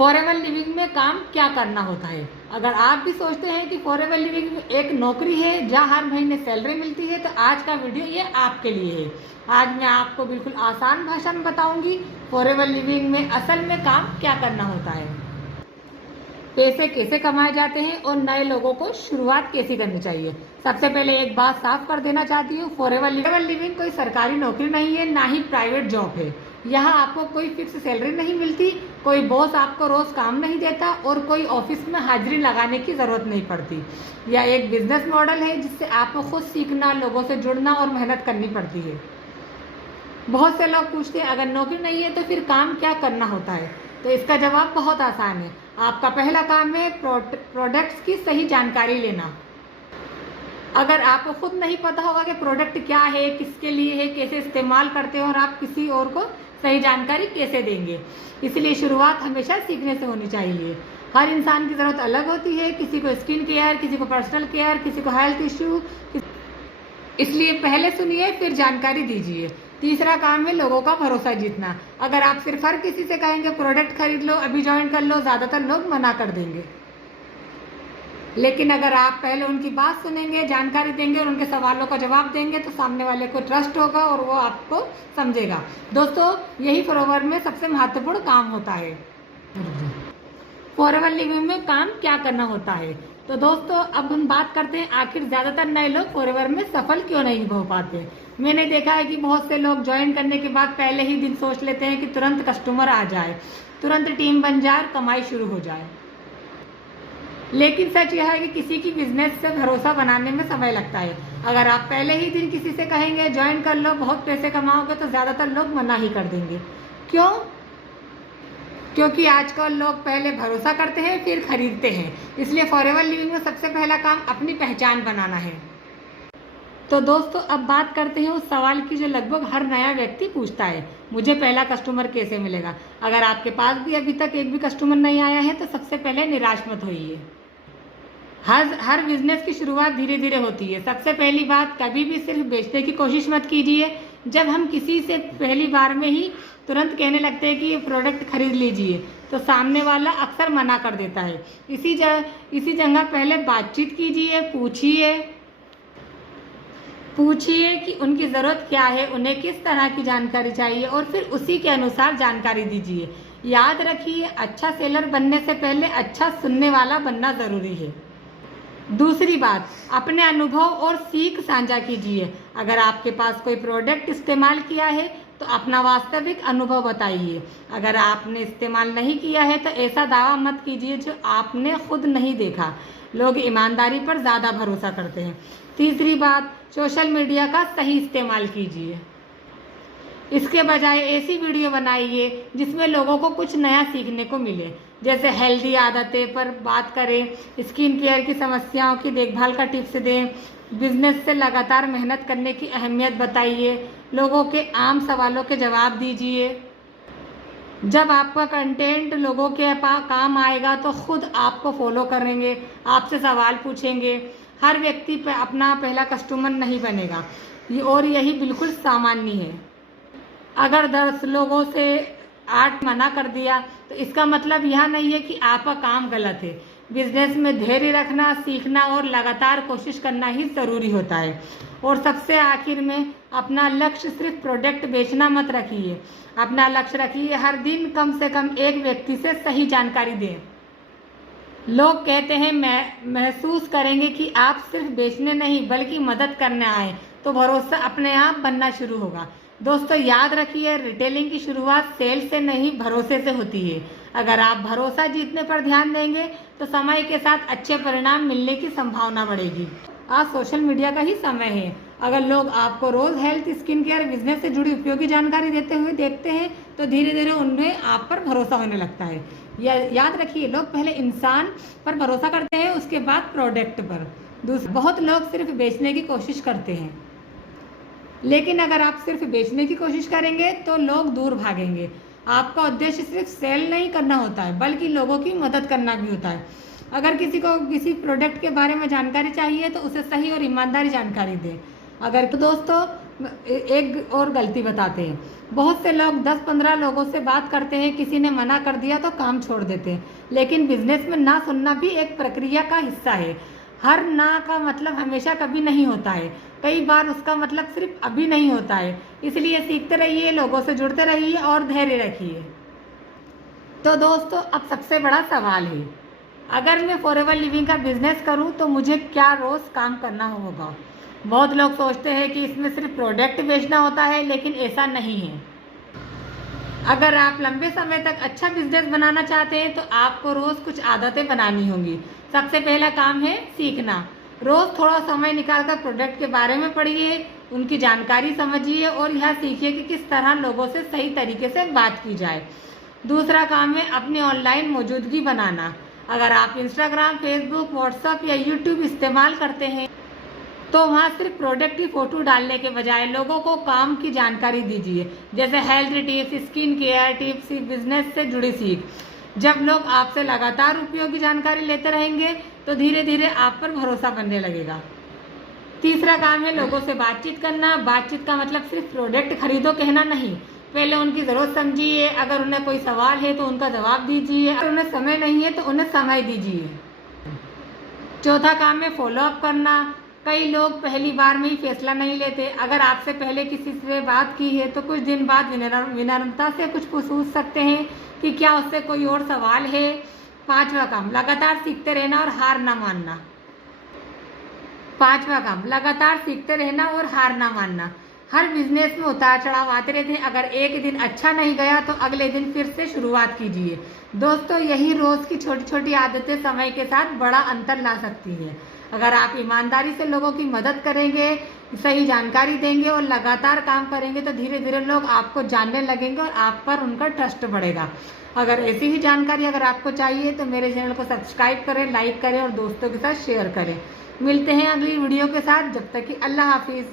Forever living में काम क्या करना होता है। अगर आप भी सोचते हैं कि फॉरएवर लिविंग एक नौकरी है जहां हर महीने सैलरी मिलती है, तो आज का वीडियो ये आपके लिए है। आज मैं आपको बिल्कुल आसान भाषा में बताऊंगी फॉरएवर लिविंग में असल में काम क्या करना होता है, पैसे कैसे कमाए जाते हैं और नए लोगों को शुरुआत कैसे करनी चाहिए। सबसे पहले एक बात साफ कर देना चाहती हूँ, फॉरएवर लिविंग कोई सरकारी नौकरी नहीं है, ना ही प्राइवेट जॉब है। यहाँ आपको कोई फिक्स सैलरी नहीं मिलती, कोई बॉस आपको रोज काम नहीं देता और कोई ऑफिस में हाजिरी लगाने की जरूरत नहीं पड़ती। यह एक बिजनेस मॉडल है जिससे आपको खुद सीखना, लोगों से जुड़ना और मेहनत करनी पड़ती है। बहुत से लोग पूछते हैं अगर नौकरी नहीं है तो फिर काम क्या करना होता है, तो इसका जवाब बहुत आसान है। आपका पहला काम है प्रोडक्ट्स की सही जानकारी लेना। अगर आपको खुद नहीं पता होगा कि प्रोडक्ट क्या है, किसके लिए है, कैसे इस्तेमाल करते हो और आप किसी और को सही जानकारी कैसे देंगे, इसलिए शुरुआत हमेशा सीखने से होनी चाहिए। हर इंसान की ज़रूरत अलग होती है, किसी को स्किन केयर, किसी को पर्सनल केयर, किसी को हेल्थ इश्यू, इसलिए पहले सुनिए फिर जानकारी दीजिए। तीसरा काम है लोगों का भरोसा जीतना। अगर आप सिर्फ हर किसी से कहेंगे प्रोडक्ट खरीद लो, अभी ज्वाइन कर लो, ज़्यादातर लोग मना कर देंगे। लेकिन अगर आप पहले उनकी बात सुनेंगे, जानकारी देंगे और उनके सवालों का जवाब देंगे तो सामने वाले को ट्रस्ट होगा और वो आपको समझेगा। दोस्तों, यही फॉरएवर में सबसे महत्वपूर्ण काम होता है। फॉरएवर लिविंग में काम क्या करना होता है, तो दोस्तों अब हम बात करते हैं आखिर ज़्यादातर नए लोग फॉरएवर में सफल क्यों नहीं हो पाते। मैंने देखा है कि बहुत से लोग ज्वाइन करने के बाद पहले ही दिन सोच लेते हैं कि तुरंत कस्टमर आ जाए, तुरंत टीम बन जाए, कमाई शुरू हो जाए। लेकिन सच यह है कि किसी की बिजनेस से भरोसा बनाने में समय लगता है। अगर आप पहले ही दिन किसी से कहेंगे ज्वाइन कर लो, बहुत पैसे कमाओगे, तो ज़्यादातर लोग मना ही कर देंगे। क्यों? क्योंकि आजकल लोग पहले भरोसा करते हैं फिर खरीदते हैं। इसलिए फॉरएवर लिविंग में सबसे पहला काम अपनी पहचान बनाना है। तो दोस्तों अब बात करते हैं उस सवाल की जो लगभग हर नया व्यक्ति पूछता है, मुझे पहला कस्टमर कैसे मिलेगा। अगर आपके पास भी अभी तक एक भी कस्टमर नहीं आया है तो सबसे पहले निराश मत होइए। हर बिजनेस की शुरुआत धीरे धीरे होती है। सबसे पहली बात, कभी भी सिर्फ बेचने की कोशिश मत कीजिए। जब हम किसी से पहली बार में ही तुरंत कहने लगते हैं कि ये प्रोडक्ट खरीद लीजिए, तो सामने वाला अक्सर मना कर देता है। इसी जगह पहले बातचीत कीजिए, पूछिए कि उनकी ज़रूरत क्या है, उन्हें किस तरह की जानकारी चाहिए और फिर उसी के अनुसार जानकारी दीजिए। याद रखिए, अच्छा सेलर बनने से पहले अच्छा सुनने वाला बनना ज़रूरी है। दूसरी बात, अपने अनुभव और सीख साझा कीजिए। अगर आपके पास कोई प्रोडक्ट इस्तेमाल किया है तो अपना वास्तविक अनुभव बताइए। अगर आपने इस्तेमाल नहीं किया है तो ऐसा दावा मत कीजिए जो आपने खुद नहीं देखा। लोग ईमानदारी पर ज़्यादा भरोसा करते हैं। तीसरी बात, सोशल मीडिया का सही इस्तेमाल कीजिए। इसके बजाय ऐसी वीडियो बनाइए जिसमें लोगों को कुछ नया सीखने को मिले। जैसे हेल्दी आदतें पर बात करें, स्किन केयर की समस्याओं की देखभाल का टिप्स दें, बिजनेस से लगातार मेहनत करने की अहमियत बताइए, लोगों के आम सवालों के जवाब दीजिए। जब आपका कंटेंट लोगों के काम आएगा तो खुद आपको फॉलो करेंगे, आपसे सवाल पूछेंगे। हर व्यक्ति पे अपना पहला कस्टमर नहीं बनेगा और यही बिल्कुल सामान्य है। अगर 10 लोगों से 8 मना कर दिया तो इसका मतलब यह नहीं है कि आपका काम गलत है। बिजनेस में धैर्य रखना, सीखना और लगातार कोशिश करना ही ज़रूरी होता है। और सबसे आखिर में, अपना लक्ष्य सिर्फ प्रोडक्ट बेचना मत रखिए। अपना लक्ष्य रखिए हर दिन कम से कम एक व्यक्ति से सही जानकारी दें। लोग कहते हैं महसूस करेंगे कि आप सिर्फ बेचने नहीं बल्कि मदद करने आए, तो भरोसा अपने आप बनना शुरू होगा। दोस्तों याद रखिए, रिटेलिंग की शुरुआत सेल से नहीं भरोसे से होती है। अगर आप भरोसा जीतने पर ध्यान देंगे तो समय के साथ अच्छे परिणाम मिलने की संभावना बढ़ेगी। आज सोशल मीडिया का ही समय है। अगर लोग आपको रोज़ हेल्थ, स्किन केयर, बिजनेस से जुड़ी उपयोगी जानकारी देते हुए देखते हैं तो धीरे धीरे उन्हें आप पर भरोसा होने लगता है। याद रखिए, लोग पहले इंसान पर भरोसा करते हैं, उसके बाद प्रोडक्ट पर। बहुत लोग सिर्फ बेचने की कोशिश करते हैं, लेकिन अगर आप सिर्फ बेचने की कोशिश करेंगे तो लोग दूर भागेंगे। आपका उद्देश्य सिर्फ सेल नहीं करना होता है बल्कि लोगों की मदद करना भी होता है। अगर किसी को किसी प्रोडक्ट के बारे में जानकारी चाहिए तो उसे सही और ईमानदारी जानकारी दें। अगर तो दोस्तों एक और गलती बताते हैं। बहुत से लोग 10-15 लोगों से बात करते हैं, किसी ने मना कर दिया तो काम छोड़ देते हैं। लेकिन बिजनेस में ना सुनना भी एक प्रक्रिया का हिस्सा है। हर ना का मतलब हमेशा कभी नहीं होता है, कई बार उसका मतलब सिर्फ अभी नहीं होता है। इसलिए सीखते रहिए, लोगों से जुड़ते रहिए और धैर्य रखिए। तो दोस्तों, अब सबसे बड़ा सवाल है, अगर मैं फॉरएवर लिविंग का बिजनेस करूं तो मुझे क्या रोज़ काम करना होगा। बहुत लोग सोचते हैं कि इसमें सिर्फ प्रोडक्ट बेचना होता है, लेकिन ऐसा नहीं है। अगर आप लंबे समय तक अच्छा बिजनेस बनाना चाहते हैं तो आपको रोज़ कुछ आदतें बनानी होंगी। सबसे पहला काम है सीखना। रोज़ थोड़ा समय निकालकर प्रोडक्ट के बारे में पढ़िए, उनकी जानकारी समझिए और यह सीखिए कि किस तरह लोगों से सही तरीके से बात की जाए। दूसरा काम है अपनी ऑनलाइन मौजूदगी बनाना। अगर आप इंस्टाग्राम, फेसबुक, व्हाट्सएप या यूट्यूब इस्तेमाल करते हैं तो वहाँ सिर्फ प्रोडक्ट की फ़ोटो डालने के बजाय लोगों को काम की जानकारी दीजिए, जैसे health tips, skin care tips, business से जुड़ी सीख। जब लोग आपसे लगातार उपयोगी जानकारी लेते रहेंगे तो धीरे धीरे आप पर भरोसा बनने लगेगा। तीसरा काम है लोगों से बातचीत करना। बातचीत का मतलब सिर्फ प्रोडक्ट खरीदो कहना नहीं, पहले उनकी ज़रूरत समझिए। अगर उन्हें कोई सवाल है तो उनका जवाब दीजिए, अगर उन्हें समय नहीं है तो उन्हें समय दीजिए। चौथा काम है फॉलोअप करना। कई लोग पहली बार में ही फैसला नहीं लेते। अगर आपसे पहले किसी से बात की है तो कुछ दिन बाद विनम्रता से कुछ पूछ सकते हैं कि क्या उससे कोई और सवाल है। पांचवा काम लगातार सीखते रहना और हार ना मानना। पांचवा काम लगातार सीखते रहना और हार ना मानना। हर बिजनेस में उतार चढ़ाव आते रहते हैं। अगर एक दिन अच्छा नहीं गया तो अगले दिन फिर से शुरुआत कीजिए। दोस्तों, यही रोज़ की छोटी छोटी आदतें समय के साथ बड़ा अंतर ला सकती हैं। अगर आप ईमानदारी से लोगों की मदद करेंगे, सही जानकारी देंगे और लगातार काम करेंगे तो धीरे धीरे लोग आपको जानने लगेंगे और आप पर उनका ट्रस्ट बढ़ेगा। अगर ऐसी ही जानकारी अगर आपको चाहिए तो मेरे चैनल को सब्सक्राइब करें, लाइक करें और दोस्तों के साथ शेयर करें। मिलते हैं अगली वीडियो के साथ। जब तक कि अल्लाह हाफिज़।